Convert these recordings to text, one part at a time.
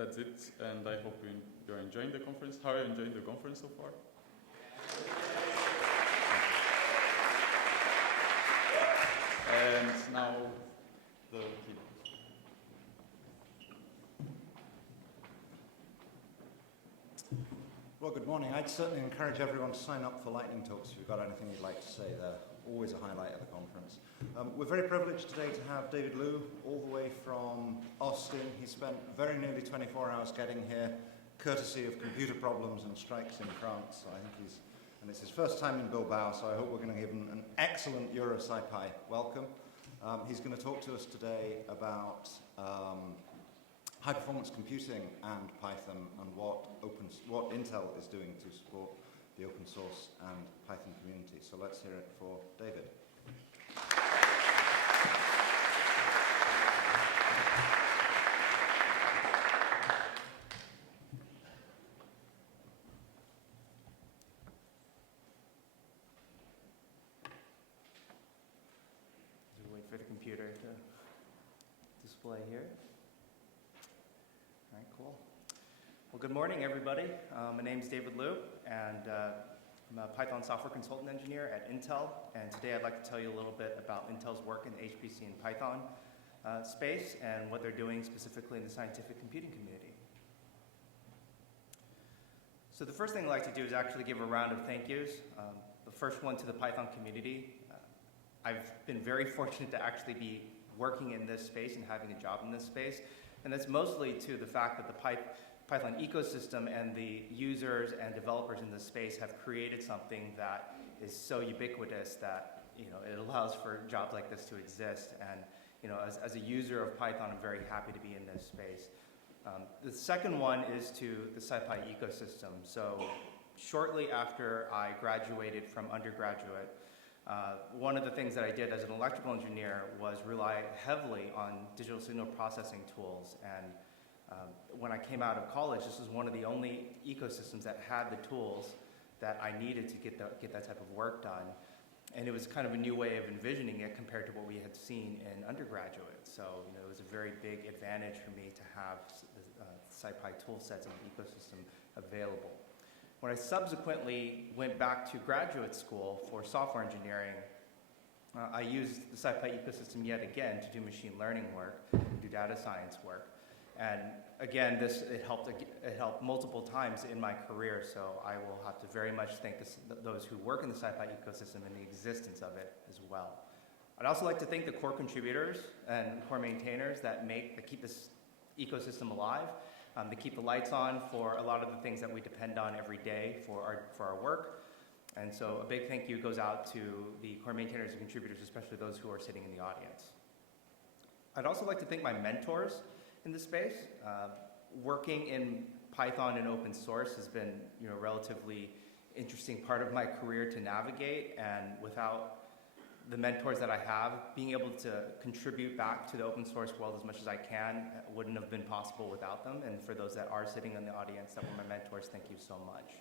that's it, and I hope you're enjoying the conference. How are you enjoying the conference so far? And now the keynote. Well, good morning. I'd certainly encourage everyone to sign up for lightning talks if you've got anything you'd like to say. They're always a highlight of the conference. We're very privileged today to have David Liu all the way from Austin. He spent very nearly 24 hours getting here, courtesy of computer problems and strikes in France. So I think and it's his first time in Bilbao, so I hope we're going to give him an excellent EuroSciPy welcome. He's going to talk to us today about high-performance computing and Python and what Intel is doing to support the open source and Python community. So let's hear it for David. Wait for the computer to display here. All right, cool. Well, good morning, everybody. My name is David Liu, and I'm a Python software consultant engineer at Intel. And today I'd like to tell you a little bit about Intel's work in the HPC and Python space and what they're doing specifically in the scientific computing community. So the first thing I'd like to do is actually give a round of thank yous. The first one to the Python community. I've been very fortunate to actually be working in this space and having a job in this space. And that's mostly to the fact that the Python ecosystem and the users and developers in this space have created something that is so ubiquitous that it allows for jobs like this to exist. And as a user of Python, I'm very happy to be in this space. The second one is to the Syfy ecosystem. So shortly after I graduated from undergraduate, one of the things that I did as an electrical engineer was rely heavily on digital signal processing tools. And when I came out of college, this was one of the only ecosystems that had the tools that I needed to get that type of work done. And it was kind of a new way of envisioning it compared to what we had seen in undergraduate. So it was a very big advantage for me to have the SciPy tool sets and the ecosystem available. When I subsequently went back to graduate school for software engineering, I used the Syfy ecosystem yet again to do machine learning work, do data science work. And again, it helped multiple times in my career, so I will have to very much thank those who work in the Syfy ecosystem and the existence of it as well. I'd also like to thank the core contributors and core maintainers that keep this ecosystem alive. They keep the lights on for a lot of the things that we depend on every day for our work. And so a big thank you goes out to the core maintainers and contributors, especially those who are sitting in the audience. I'd also like to thank my mentors in this space. Working in Python and open source has been a relatively interesting part of my career to navigate, and without the mentors that I have, being able to contribute back to the open source world as much as I can wouldn't have been possible without them. And for those that are sitting in the audience that were my mentors, thank you so much.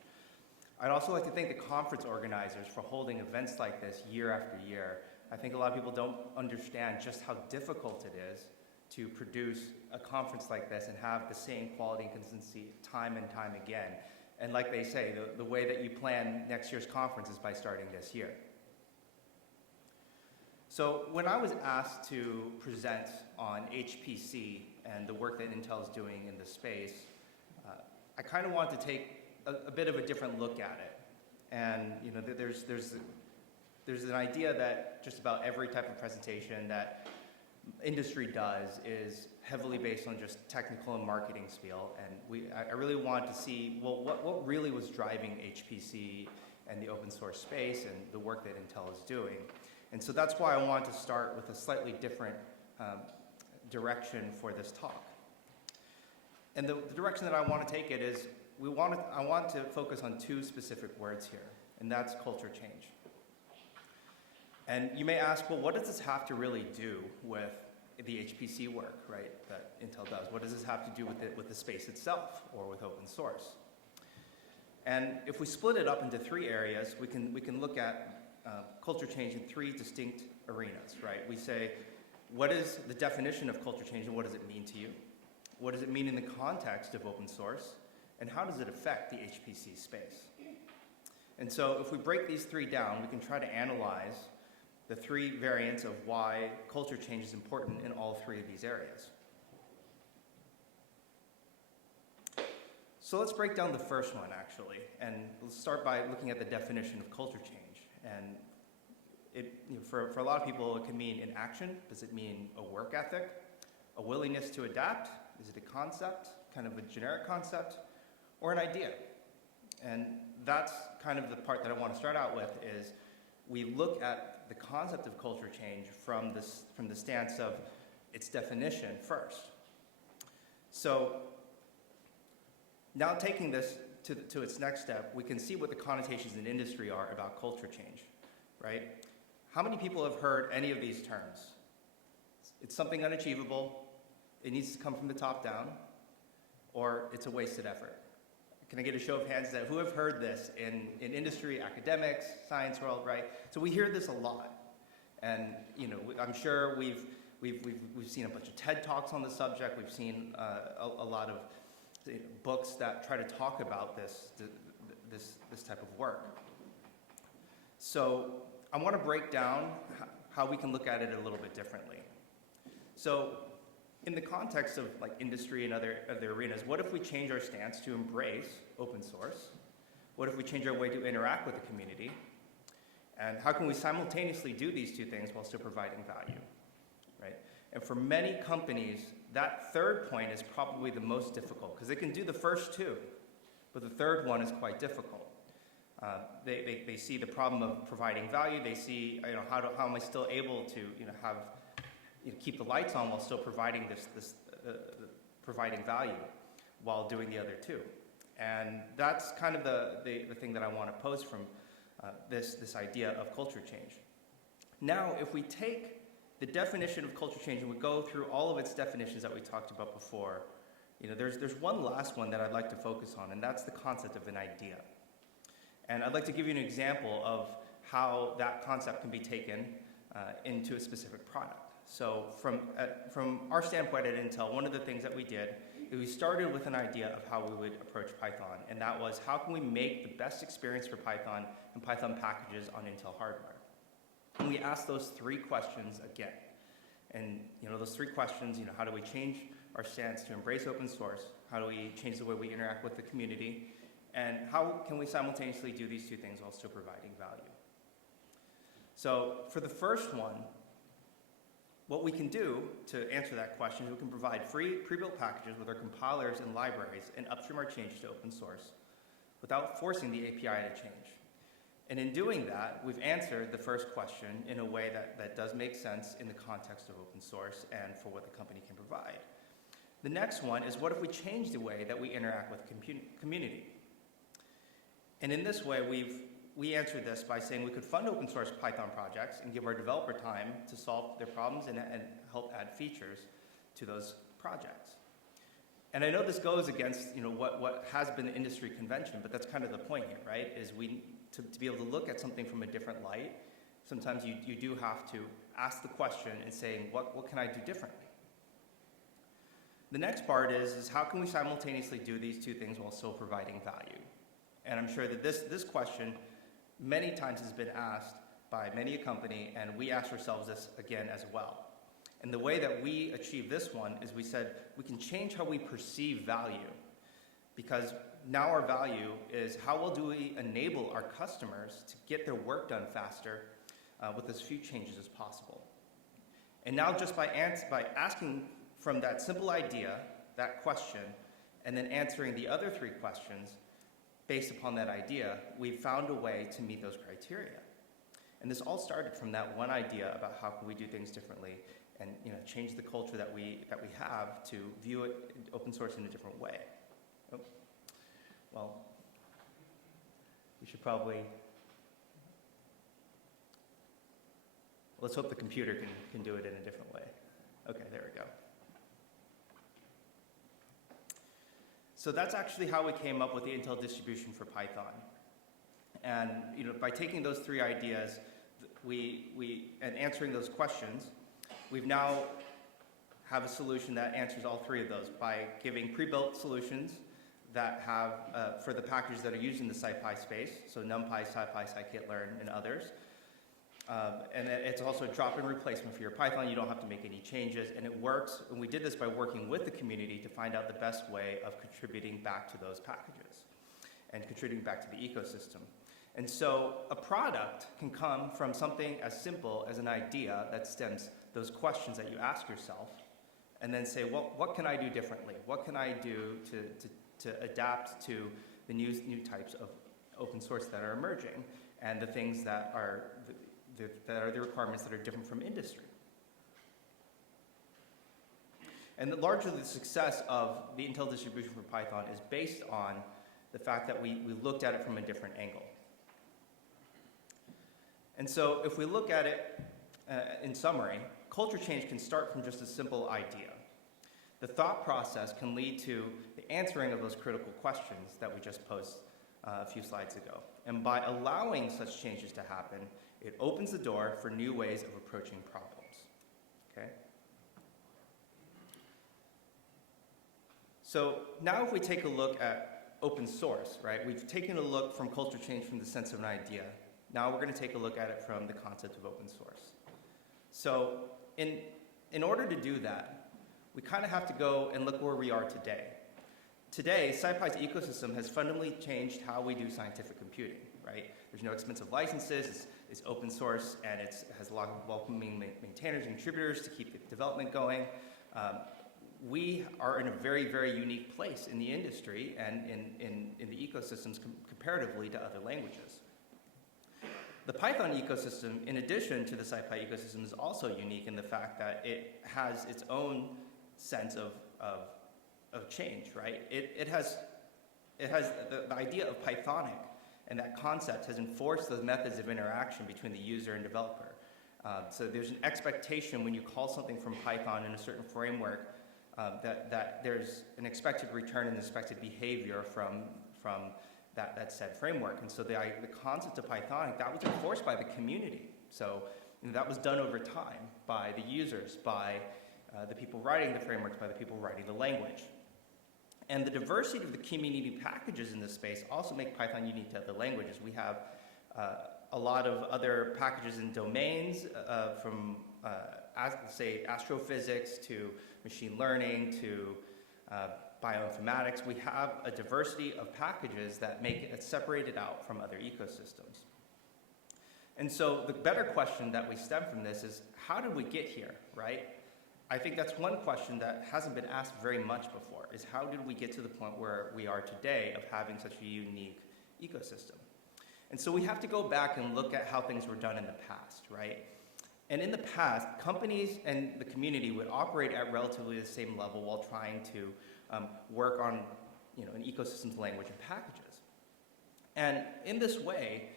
I'd also like to thank the conference organizers for holding events like this year after year. I think a lot of people don't understand just how difficult it is to produce a conference like this and have the same quality and consistency time and time again. And like they say, the way that you plan next year's conference is by starting this year. So when I was asked to present on HPC and the work that Intel is doing in this space, I kind of wanted to take a bit of a different look at it. And there's an idea that just about every type of presentation that industry does is heavily based on just technical and marketing spiel. And I really wanted to see, well, what really was driving HPC and the open source space and the work that Intel is doing. And so that's why I want to start with a slightly different direction for this talk. And the direction that I want to take it is, I want to focus on two specific words here, and that's culture change. And you may ask, well, what does this have to really do with the HPC work, right, that Intel does? What does this have to do with the space itself or with open source? And if we split it up into three areas, we can look at culture change in three distinct arenas, right? We say, what is the definition of culture change and what does it mean to you? What does it mean in the context of open source? And how does it affect the HPC space? And so if we break these three down, we can try to analyze the three variants of why culture change is important in all three of these areas. So let's break down the first one, actually, and let's start by looking at the definition of culture change. And for a lot of people, it can mean an action. Does it mean a work ethic? A willingness to adapt? Is it a concept, kind of a generic concept, or an idea? And that's kind of the part that I want to start out with, is we look at the concept of culture change from the stance of its definition first. So now taking this to its next step, we can see what the connotations in industry are about culture change, right? How many people have heard any of these terms? It's something unachievable, it needs to come from the top down, or it's a wasted effort. Can I get a show of hands that who have heard this in industry, academics, science world, right? So we hear this a lot. And I'm sure we've seen a bunch of TED Talks on the subject. We've seen a lot of books that try to talk about this type of work. So I want to break down how we can look at it a little bit differently. So in the context of like industry and other arenas, what if we change our stance to embrace open source? What if we change our way to interact with the community? And how can we simultaneously do these two things while still providing value, right? And for many companies, that third point is probably the most difficult, because they can do the first two, but the third one is quite difficult. They see the problem of providing value. They see, how am I still able to, keep the lights on while still providing providing value while doing the other two. And that's kind of the thing that I want to pose from this idea of culture change. Now, if we take the definition of culture change and we go through all of its definitions that we talked about before, there's one last one that I'd like to focus on, and that's the concept of an idea. And I'd like to give you an example of how that concept can be taken into a specific product. So from our standpoint at Intel, one of the things that we did is we started with an idea of how we would approach Python, and that was how can we make the best experience for Python and Python packages on Intel hardware. And we asked those three questions again. And those three questions, how do we change our stance to embrace open source? How do we change the way we interact with the community? And how can we simultaneously do these two things while still providing value? So for the first one, what we can do to answer that question is we can provide free pre-built packages with our compilers and libraries and upstream our changes to open source without forcing the API to change. And in doing that, we've answered the first question in a way that does make sense in the context of open source and for what the company can provide. The next one is, what if we change the way that we interact with the community? And in this way, we answered this by saying we could fund open source Python projects and give our developer time to solve their problems and help add features to those projects. And I know this goes against what has been the industry convention, but that's kind of the point here, right? Is to be able to look at something from a different light, sometimes you do have to ask the question and saying, what can I do differently? The next part is how can we simultaneously do these two things while still providing value? And I'm sure that this question many times has been asked by many a company, and we ask ourselves this again as well. And the way that we achieve this one is we said we can change how we perceive value, because now our value is how well do we enable our customers to get their work done faster with as few changes as possible. And now just by asking from that simple idea, that question, and then answering the other three questions based upon that idea, we've found a way to meet those criteria. And this all started from that one idea about how can we do things differently and change the culture that we have to view it open source in a different way. Oh. Well, we should probably, let's hope the computer can do it in a different way. Okay, there we go. So that's actually how we came up with the Intel distribution for Python. And by taking those three ideas, and answering those questions, we've now have a solution that answers all three of those by giving pre-built solutions that have, for the packages that are used in the SciPy space, so NumPy, SciPy, scikit-learn, and others. And it's also a drop-in replacement for your Python. You don't have to make any changes, and it works. And we did this by working with the community to find out the best way of contributing back to those packages and contributing back to the ecosystem. And so a product can come from something as simple as an idea that stems those questions that you ask yourself, and then say, well, what can I do differently? What can I do to adapt to the new types of open source that are emerging and the things that are the requirements that are different from industry? And largely the success of the Intel distribution for Python is based on the fact that we looked at it from a different angle. And so if we look at it in summary, culture change can start from just a simple idea. The thought process can lead to the answering of those critical questions that we just posed a few slides ago. And by allowing such changes to happen, it opens the door for new ways of approaching problems. Okay? So now if we take a look at open source, right? We've taken a look from culture change from the sense of an idea. Now we're going to take a look at it from the concept of open source. So in order to do that, we kind of have to go and look where we are today. Today, Syfy's ecosystem has fundamentally changed how we do scientific computing, right? There's no expensive licenses, it's open source, and it has a lot of welcoming maintainers and contributors to keep the development going. We are in a very, very unique place in the industry and in the ecosystems comparatively to other languages. The Python ecosystem, in addition to the SciPy ecosystem, is also unique in the fact that it has its own sense of change, right? It has the idea of Pythonic, and that concept has enforced those methods of interaction between the user and developer. So there's an expectation when you call something from Python in a certain framework that there's an expected return and expected behavior from that said framework. And so the concept of Pythonic, that was enforced by the community. So that was done over time by the users, by the people writing the frameworks, by the people writing the language. And the diversity of the community packages in this space also make Python unique to other languages. We have a lot of other packages and domains from, say, astrophysics to machine learning to bioinformatics. We have a diversity of packages that make it separated out from other ecosystems. And so the better question that we stem from this is, how did we get here, right? I think that's one question that hasn't been asked very much before, is how did we get to the point where we are today of having such a unique ecosystem? And so we have to go back and look at how things were done in the past, right? And in the past, companies and the community would operate at relatively the same level while trying to work on an ecosystem's language and packages. And in this way,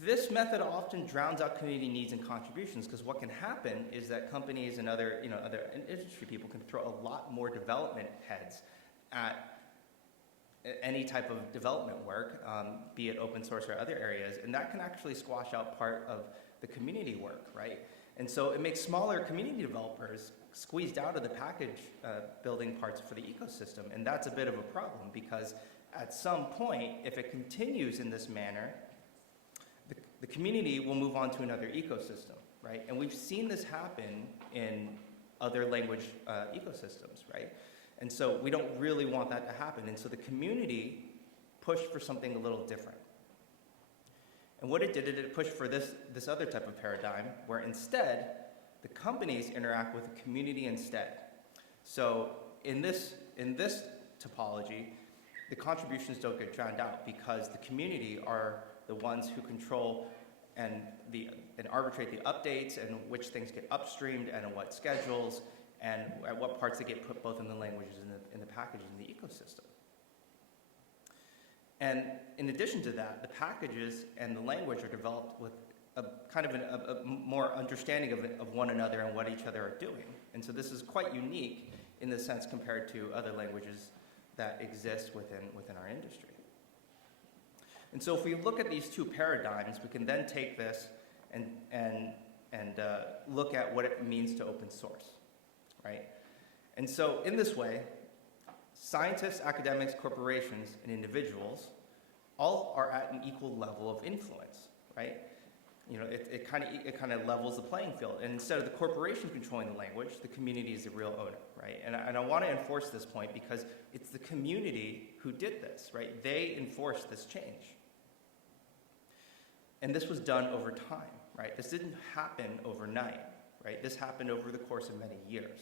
this method often drowns out community needs and contributions, because what can happen is that companies and other industry people can throw a lot more development heads at any type of development work, be it open source or other areas, and that can actually squash out part of the community work, right? And so it makes smaller community developers squeezed out of the package building parts for the ecosystem, and that's a bit of a problem, because at some point, if it continues in this manner, the community will move on to another ecosystem, right? And we've seen this happen in other language ecosystems, right? And so we don't really want that to happen. And so the community pushed for something a little different. And what it did, it pushed for this other type of paradigm, where instead, the companies interact with the community instead. So in this topology, the contributions don't get drowned out, because the community are the ones who control and arbitrate the updates and which things get upstreamed and in what schedules and at what parts they get put both in the languages and in the packages in the ecosystem. And in addition to that, the packages and the language are developed with a kind of a more understanding of one another and what each other are doing. And so this is quite unique in this sense compared to other languages that exist within our industry. And so if we look at these two paradigms, we can then take this and look at what it means to open source, right? And so in this way, scientists, academics, corporations, and individuals all are at an equal level of influence, right? You know, it kind of levels the playing field. And instead of the corporation controlling the language, the community is the real owner, right? And I want to enforce this point because it's the community who did this, right? They enforced this change. And this was done over time, right? This didn't happen overnight, right? This happened over the course of many years.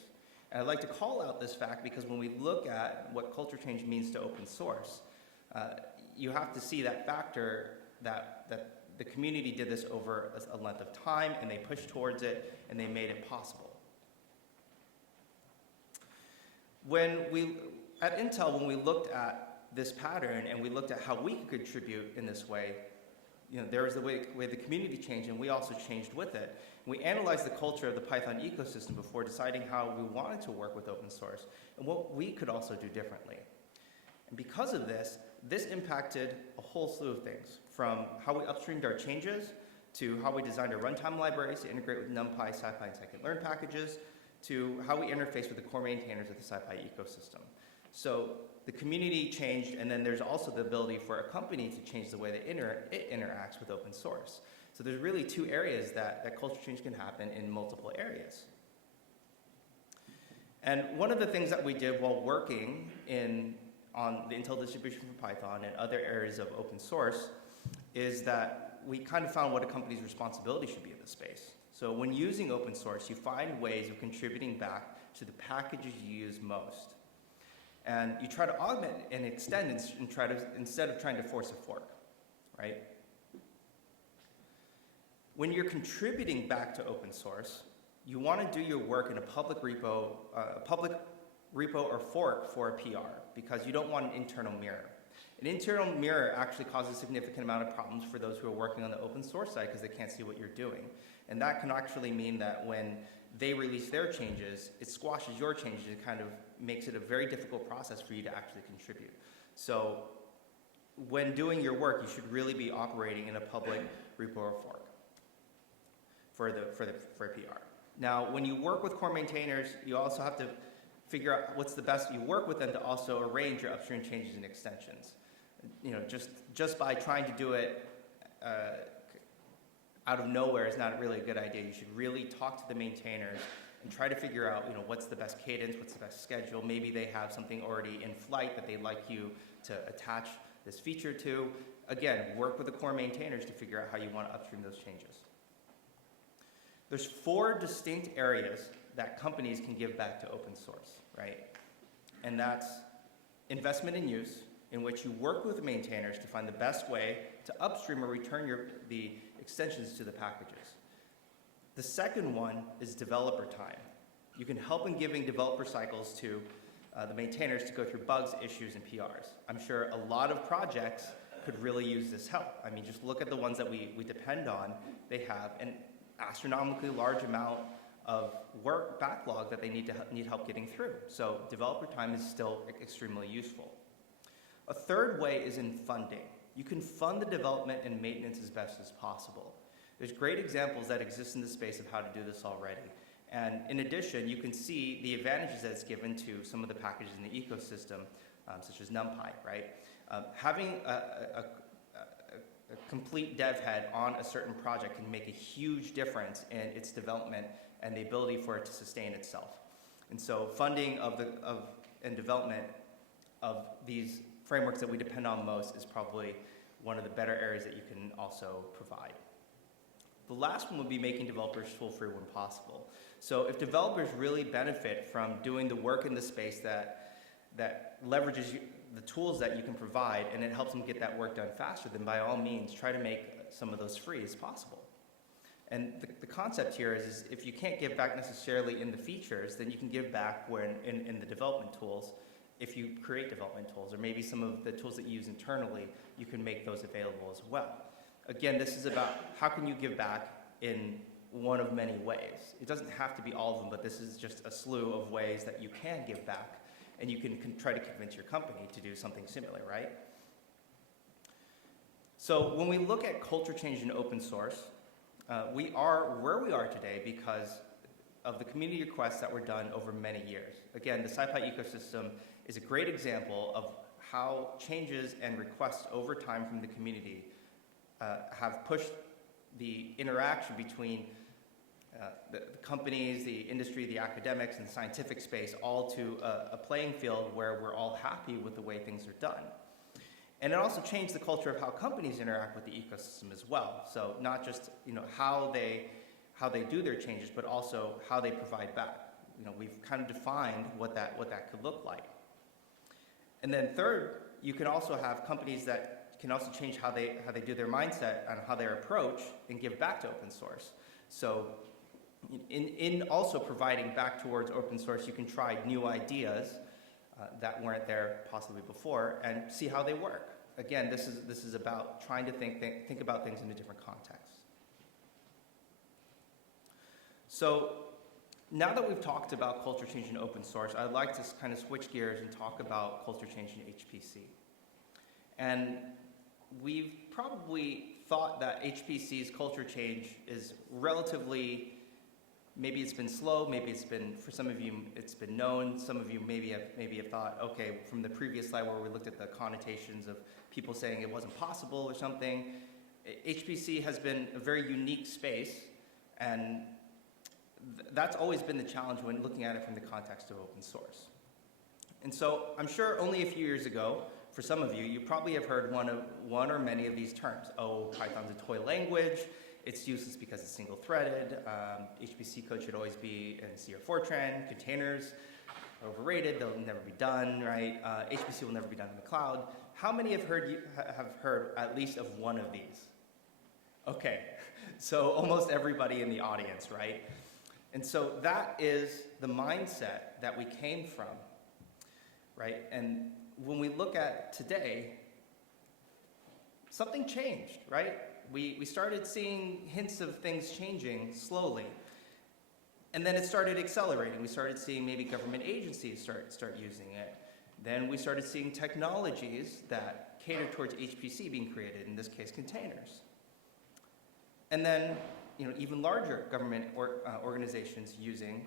And I'd like to call out this fact because when we look at what culture change means to open source, you have to see that factor that the community did this over a length of time, and they pushed towards it, and they made it possible. At Intel, when we looked at this pattern and we looked at how we could contribute in this way, you know, there was the way the community changed, and we also changed with it. We analyzed the culture of the Python ecosystem before deciding how we wanted to work with open source and what we could also do differently. And because of this, this impacted a whole slew of things, from how we upstreamed our changes, to how we designed our runtime libraries to integrate with NumPy, Syfy, and scikit-learn packages, to how we interface with the core maintainers of the Syfy ecosystem. So the community changed, and then there's also the ability for a company to change the way that it interacts with open source. So there's really two areas that culture change can happen in multiple areas. And one of the things that we did while working on the Intel distribution for Python and other areas of open source is that we kind of found what a company's responsibility should be in this space. So when using open source, you find ways of contributing back to the packages you use most. And you try to augment and extend instead of trying to force a fork, right? When you're contributing back to open source, you want to do your work in a public repo or fork for a PR, because you don't want an internal mirror. An internal mirror actually causes a significant amount of problems for those who are working on the open source side because they can't see what you're doing. And that can actually mean that when they release their changes, it squashes your changes. It kind of makes it a very difficult process for you to actually contribute. So when doing your work, you should really be operating in a public repo or fork for a PR. Now, when you work with core maintainers, you also have to figure out what's the best. You work with them to also arrange your upstream changes and extensions. You know, just by trying to do it out of nowhere is not really a good idea. You should really talk to the maintainers and try to figure out, you know, what's the best cadence, what's the best schedule. Maybe they have something already in flight that they'd like you to attach this feature to. Again, work with the core maintainers to figure out how you want to upstream those changes. There's 4 distinct areas that companies can give back to open source, right? And that's investment in use, in which you work with the maintainers to find the best way to upstream or return the extensions to the packages. The second one is developer time. You can help in giving developer cycles to the maintainers to go through bugs, issues, and PRs. I'm sure a lot of projects could really use this help. I mean, just look at the ones that we depend on. They have an astronomically large amount of work backlog that they need help getting through. So developer time is still extremely useful. A third way is in funding. You can fund the development and maintenance as best as possible. There's great examples that exist in the space of how to do this already. And in addition, you can see the advantages that it's given to some of the packages in the ecosystem, such as NumPy, right? Having a complete dev head on a certain project can make a huge difference in its development and the ability for it to sustain itself. And so funding and development of these frameworks that we depend on most is probably one of the better areas that you can also provide. The last one would be making developers tool-free when possible. So if developers really benefit from doing the work in the space that leverages the tools that you can provide and it helps them get that work done faster, then by all means try to make some of those free as possible. And the concept here is if you can't give back necessarily in the features, then you can give back in the development tools. If you create development tools, or maybe some of the tools that you use internally, you can make those available as well. Again, this is about how can you give back in one of many ways. It doesn't have to be all of them, but this is just a slew of ways that you can give back, and you can try to convince your company to do something similar, right? So when we look at culture change in open source, we are where we are today because of the community requests that were done over many years. Again, the Syfy ecosystem is a great example of how changes and requests over time from the community have pushed the interaction between the companies, the industry, the academics, and the scientific space all to a playing field where we're all happy with the way things are done. And it also changed the culture of how companies interact with the ecosystem as well. So not just how they do their changes, but also how they provide back. We've kind of defined what that could look like. And then third, you can also have companies that can also change how they do their mindset and how they approach and give back to open source. So in also providing back towards open source, you can try new ideas that weren't there possibly before and see how they work. Again, this is about trying to think about things in a different context. So now that we've talked about culture change in open source, I'd like to kind of switch gears and talk about culture change in HPC. And we've probably thought that HPC's culture change is relatively, maybe it's been slow, maybe it's been, for some of you, it's been known. Some of you maybe have thought, okay, from the previous slide where we looked at the connotations of people saying it wasn't possible or something, HPC has been a very unique space, and that's always been the challenge when looking at it from the context of open source. And so I'm sure only a few years ago, for some of you, you probably have heard one or many of these terms. Oh, Python's a toy language. It's useless because it's single-threaded. HPC code should always be in C or Fortran. Containers are overrated. They'll never be done, right? HPC will never be done in the cloud. How many have heard at least of one of these? Okay, so almost everybody in the audience, right? And so that is the mindset that we came from, right? And when we look at today, something changed, right? We started seeing hints of things changing slowly. And then it started accelerating. We started seeing maybe government agencies start using it. Then we started seeing technologies that cater towards HPC being created, in this case, containers. And then even larger government organizations using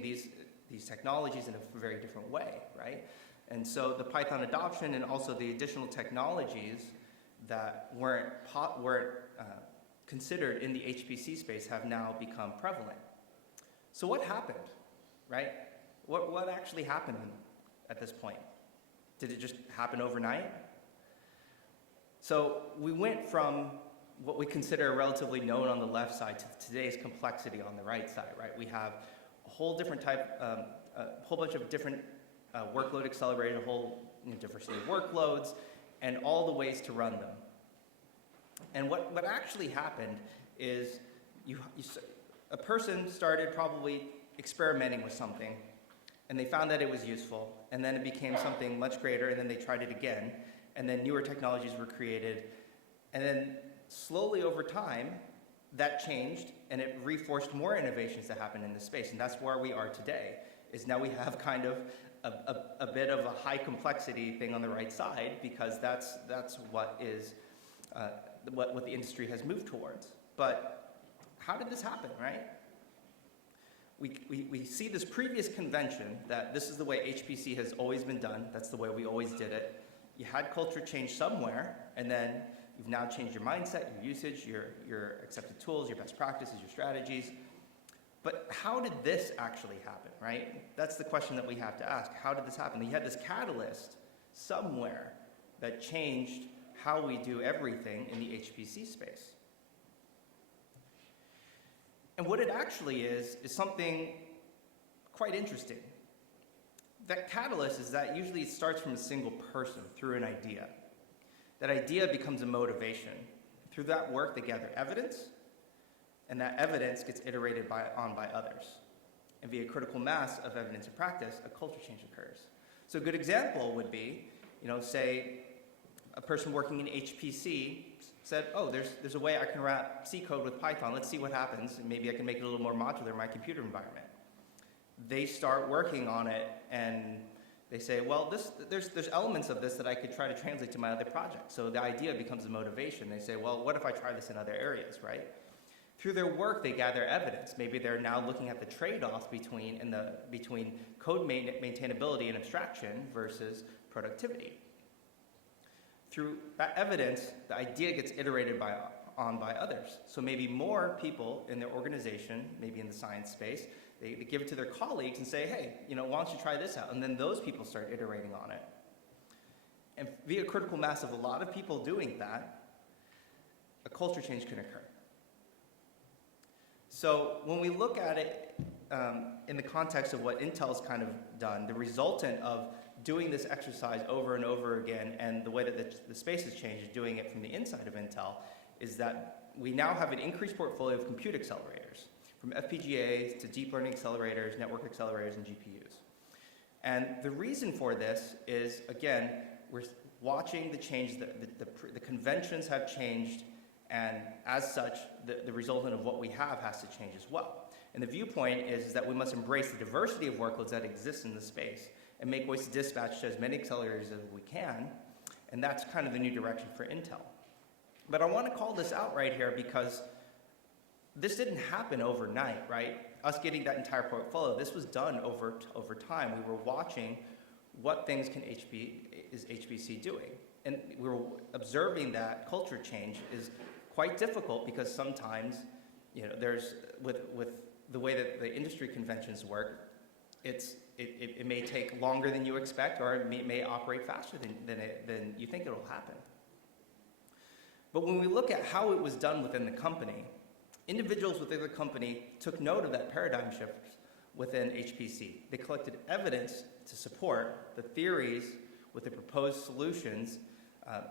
these technologies in a very different way, right? And so the Python adoption and also the additional technologies that weren't considered in the HPC space have now become prevalent. So what happened, right? What actually happened at this point? Did it just happen overnight? So we went from what we consider relatively known on the left side to today's complexity on the right side, right? We have a whole different a whole bunch of different workload accelerated, a whole diversity of workloads, and all the ways to run them. And what actually happened is a person started probably experimenting with something, and they found that it was useful, and then it became something much greater, and then they tried it again, and then newer technologies were created, and then slowly over time, that changed, and it reinforced more innovations that happened in this space, and that's where we are today, is now we have kind of a bit of a high complexity thing on the right side, because that's what is what the industry has moved towards. But how did this happen, right? We see this previous convention that this is the way HPC has always been done. That's the way we always did it. You had culture change somewhere, and then you've now changed your mindset, your usage, your accepted tools, your best practices, your strategies. But how did this actually happen, right? That's the question that we have to ask. How did this happen? You had this catalyst somewhere that changed how we do everything in the HPC space. And what it actually is something quite interesting. That catalyst is that usually it starts from a single person through an idea. That idea becomes a motivation. Through that work, they gather evidence, and that evidence gets iterated on by others. And via critical mass of evidence and practice, a culture change occurs. So a good example would be, say, a person working in HPC said, oh, there's a way I can wrap C code with Python. Let's see what happens, and maybe I can make it a little more modular in my computer environment. They start working on it, and they say, well, there's elements of this that I could try to translate to my other project. So the idea becomes a motivation. They say, well, what if I try this in other areas, right? Through their work, they gather evidence. Maybe they're now looking at the trade-off between code maintainability and abstraction versus productivity. Through that evidence, the idea gets iterated on by others. So maybe more people in their organization, maybe in the science space, they give it to their colleagues and say, hey, why don't you try this out? And then those people start iterating on it. And via critical mass of a lot of people doing that, a culture change can occur. So when we look at it in the context of what Intel's kind of done, the resultant of doing this exercise over and over again, and the way that the space has changed, doing it from the inside of Intel, is that we now have an increased portfolio of compute accelerators, from FPGAs to deep learning accelerators, network accelerators, and GPUs. And the reason for this is, again, we're watching the change, the conventions have changed, and as such, the resultant of what we have has to change as well. And the viewpoint is that we must embrace the diversity of workloads that exist in the space and make ways to dispatch to as many accelerators as we can, and that's kind of the new direction for Intel. But I want to call this out right here because this didn't happen overnight, right? Us getting that entire portfolio, this was done over time. We were watching what things is HPC doing. And we were observing that culture change is quite difficult because sometimes, there's, with the way that the industry conventions work, it may take longer than you expect, or it may operate faster than you think it'll happen. But when we look at how it was done within the company, individuals within the company took note of that paradigm shift within HPC. They collected evidence to support the theories with the proposed solutions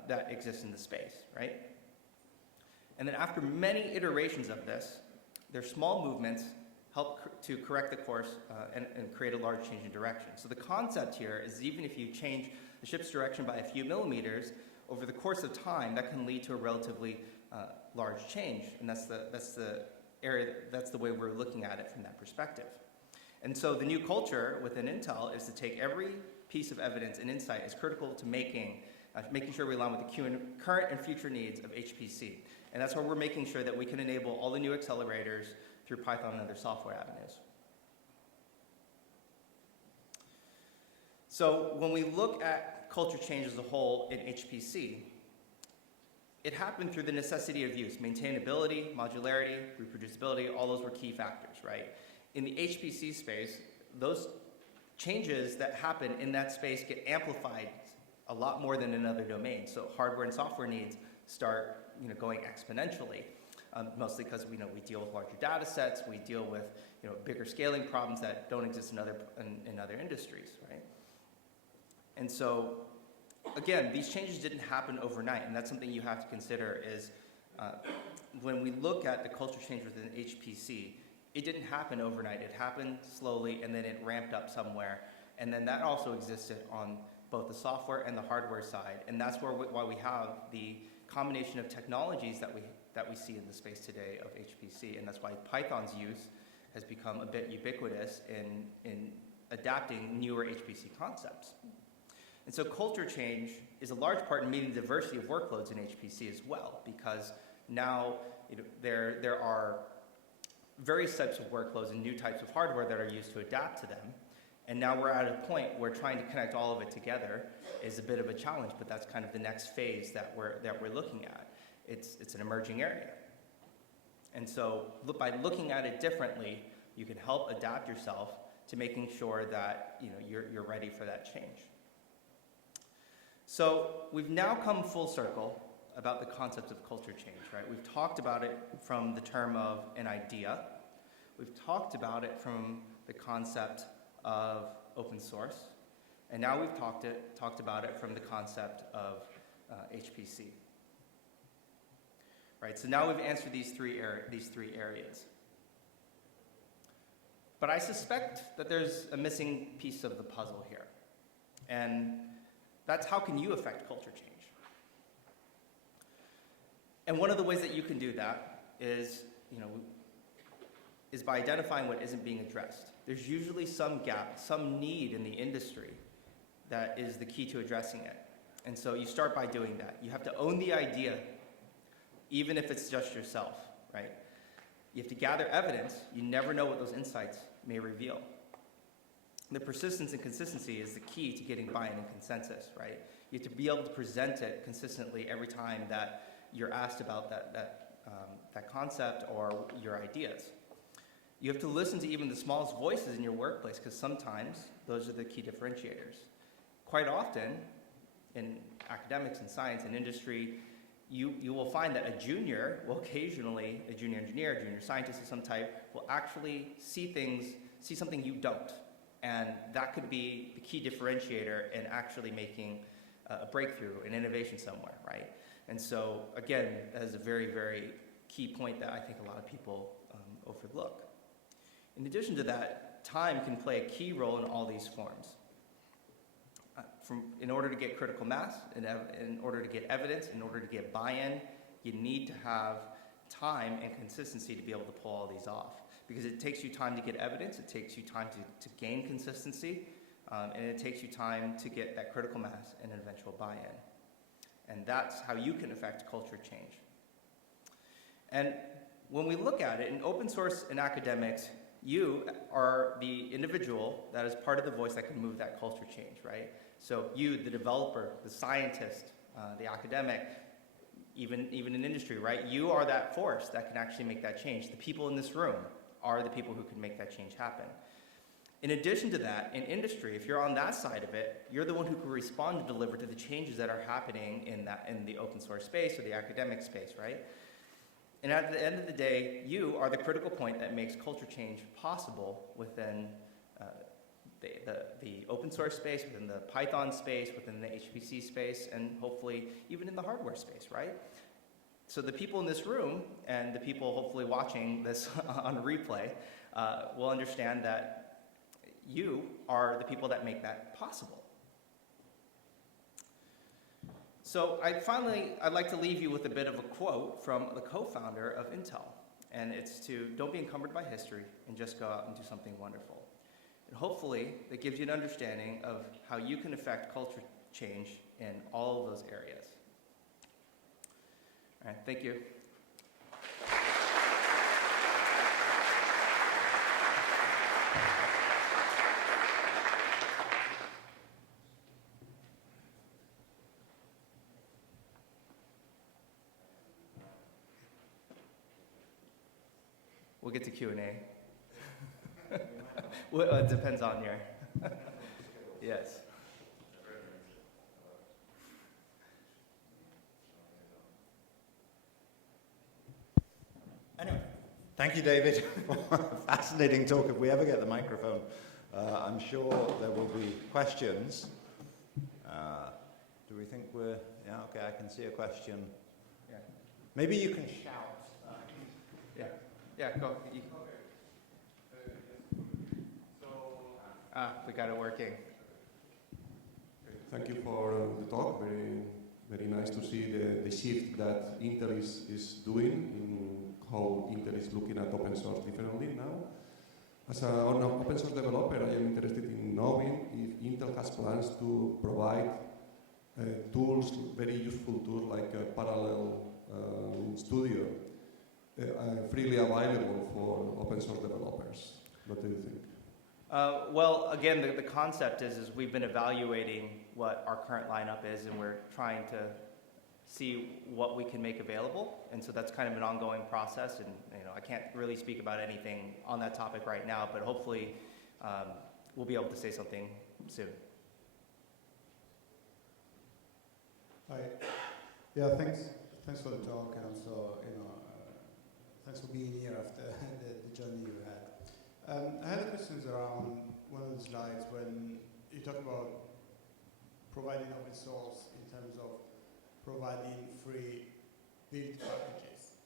that exist in the space, right? And then after many iterations of this, their small movements help to correct the course and create a large change in direction. So the concept here is even if you change the ship's direction by a few millimeters, over the course of time, that can lead to a relatively large change. And that's the way we're looking at it from that perspective. And so the new culture within Intel is to take every piece of evidence and insight as critical to making sure we align with the current and future needs of HPC. And that's where we're making sure that we can enable all the new accelerators through Python and other software avenues. So when we look at culture change as a whole in HPC, it happened through the necessity of use. Maintainability, modularity, reproducibility, all those were key factors, right? In the HPC space, those changes that happen in that space get amplified a lot more than in other domains. So hardware and software needs start going exponentially, mostly because we deal with larger data sets, we deal with bigger scaling problems that don't exist in other industries, right? And so, again, these changes didn't happen overnight, and that's something you have to consider is when we look at the culture change within HPC, it didn't happen overnight. It happened slowly, and then it ramped up somewhere, and then that also existed on both the software and the hardware side, and that's why we have the combination of technologies that we see in the space today of HPC, and that's why Python's use has become a bit ubiquitous in adapting newer HPC concepts. And so culture change is a large part in meeting the diversity of workloads in HPC as well, because now there are various types of workloads and new types of hardware that are used to adapt to them. And now we're at a point where trying to connect all of it together is a bit of a challenge, but that's kind of the next phase that we're looking at. It's an emerging area. And so by looking at it differently, you can help adapt yourself to making sure that you're ready for that change. So we've now come full circle about the concept of culture change, right? We've talked about it from the term of an idea. We've talked about it from the concept of open source. And now we've talked about it from the concept of HPC. Right, so now we've answered these three areas. But I suspect that there's a missing piece of the puzzle here. And that's how can you affect culture change? And one of the ways that you can do that is by identifying what isn't being addressed. There's usually some gap, some need in the industry that is the key to addressing it. And so you start by doing that. You have to own the idea, even if it's just yourself, right? You have to gather evidence. You never know what those insights may reveal. The persistence and consistency is the key to getting buy-in and consensus, right? You have to be able to present it consistently every time that you're asked about that concept or your ideas. You have to listen to even the smallest voices in your workplace, because sometimes those are the key differentiators. Quite often, in academics and science and industry, you will find that a junior will occasionally, a junior engineer, a junior scientist of some type, will actually see something you don't. And that could be the key differentiator in actually making a breakthrough, an innovation somewhere, right? And so, again, that is a very, very key point that I think a lot of people overlook. In addition to that, time can play a key role in all these forms. In order to get critical mass, in order to get evidence, in order to get buy-in, you need to have time and consistency to be able to pull all these off. Because it takes you time to get evidence, it takes you time to gain consistency, and it takes you time to get that critical mass and an eventual buy-in. And that's how you can affect culture change. And when we look at it, in open source and academics, you are the individual that is part of the voice that can move that culture change, right? So you, the developer, the scientist, the academic, even in industry, right? You are that force that can actually make that change. The people in this room are the people who can make that change happen. In addition to that, in industry, if you're on that side of it, you're the one who can respond and deliver to the changes that are happening in the open source space or the academic space, right? And at the end of the day, you are the critical point that makes culture change possible within the open source space, within the Python space, within the HPC space, and hopefully even in the hardware space, right? So the people in this room and the people hopefully watching this on replay will understand that you are the people that make that possible. So I'd like to leave you with a bit of a quote from the co-founder of Intel. And it's to, don't be encumbered by history and just go out and do something wonderful. And hopefully, that gives you an understanding of how you can affect culture change in all of those areas. All right, thank you. We'll get to Q&A. Well, it depends on your. Yes. Anyway, thank you, David, for a fascinating talk. If we ever get the microphone, I'm sure there will be questions. Do we think we're, yeah, okay, I can see a question. Yeah. Maybe you can shout. Yeah, go. We got it working. Thank you for the talk. Very nice to see the shift that Intel is doing in how Intel is looking at open source differently now. As an open source developer, I am interested in knowing if Intel has plans to provide tools, very useful tools like Parallel Studio, freely available for open source developers. What do you think? Well, again, the concept is we've been evaluating what our current lineup is, and we're trying to see what we can make available. And so that's kind of an ongoing process. And I can't really speak about anything on that topic right now, but hopefully we'll be able to say something soon. Hi. Yeah, thanks for the talk, and also thanks for being here after the journey you had. I had questions around one of the slides when you talk about providing open source in terms of providing free build packages.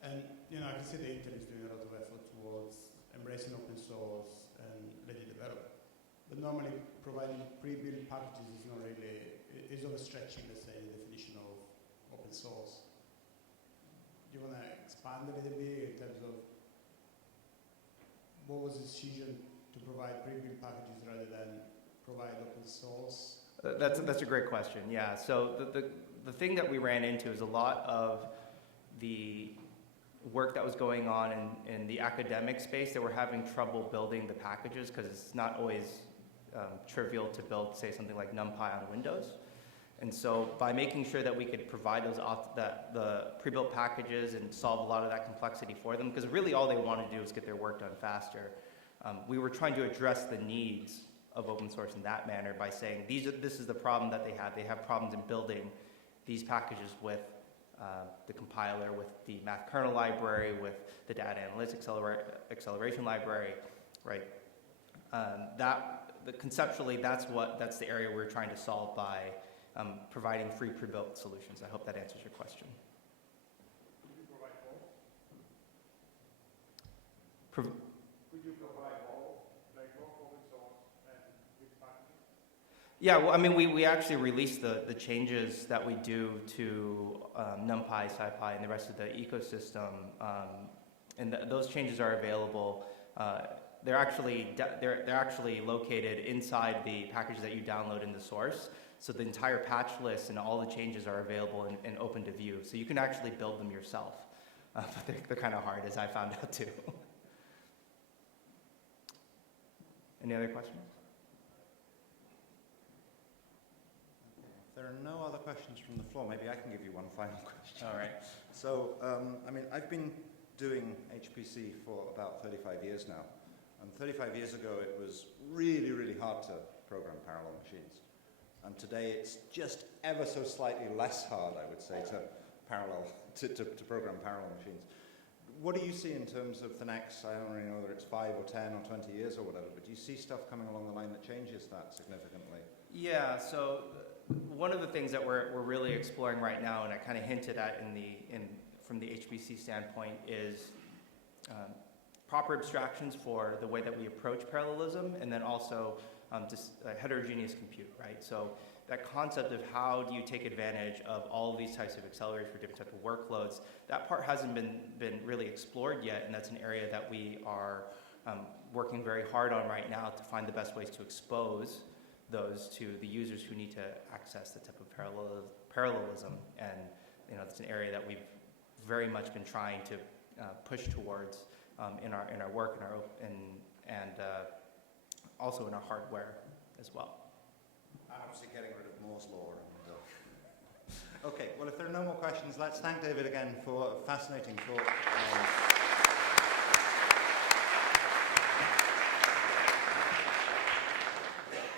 And I can see that Intel is doing a lot of effort towards embracing open source and letting it develop. But normally providing pre-built packages is not really, is overstretching, let's say, the definition of open source. Do you want to expand a little bit in terms of what was the decision to provide pre-built packages rather than provide open source? That's a great question, yeah. So the thing that we ran into is a lot of the work that was going on in the academic space, they were having trouble building the packages because it's not always trivial to build, say, something like NumPy on Windows. And so by making sure that we could provide those the pre-built packages and solve a lot of that complexity for them, because really all they want to do is get their work done faster, we were trying to address the needs of open source in that manner by saying this is the problem that they have. They have problems in building these packages with the compiler, with the math kernel library, with the data analytics acceleration library, right? Conceptually, that's the area we're trying to solve by providing free pre-built solutions. I hope that answers your question. Could you provide both? Could you provide both, like both open source and with packages? Yeah, well, I mean, we actually released the changes that we do to NumPy, Syfy, and the rest of the ecosystem, and those changes are available. They're actually located inside the packages that you download in the source. So the entire patch list and all the changes are available and open to view. So you can actually build them yourself. But they're kind of hard, as I found out too. Any other questions? If there are no other questions from the floor, maybe I can give you one final question. All right. So, I mean, I've been doing HPC for about 35 years now. And 35 years ago, it was really, really hard to program parallel machines. And today, it's just ever so slightly less hard, I would say, to program parallel machines. What do you see in terms of the next, I don't really know whether it's 5 or 10 or 20 years or whatever, but do you see stuff coming along the line that changes that significantly? Yeah, so one of the things that we're really exploring right now, and I kind of hinted at from the HPC standpoint, is proper abstractions for the way that we approach parallelism, and then also just heterogeneous compute, right? So that concept of how do you take advantage of all of these types of accelerators for different types of workloads, that part hasn't been really explored yet, and that's an area that we are working very hard on right now to find the best ways to expose those to the users who need to access the type of parallelism. And it's an area that we've very much been trying to push towards in our work and also in our hardware as well. I'm obviously getting rid of Moore's law. Okay, well, if there are no more questions, let's thank David again for a fascinating talk.